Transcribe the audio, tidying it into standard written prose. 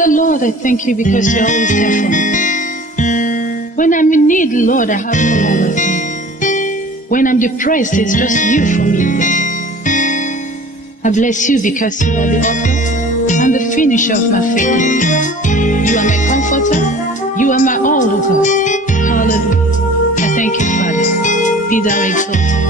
Father, Lord, I thank you because you're always there for me. When I'm in need, Lord, I have no one with me. When I'm depressed, it's just you for me, God. I bless you because you are the author and the finisher of my faith. You are my comforter. You are my all, oh God. Hallelujah. I thank you, Father. Be thou exalted.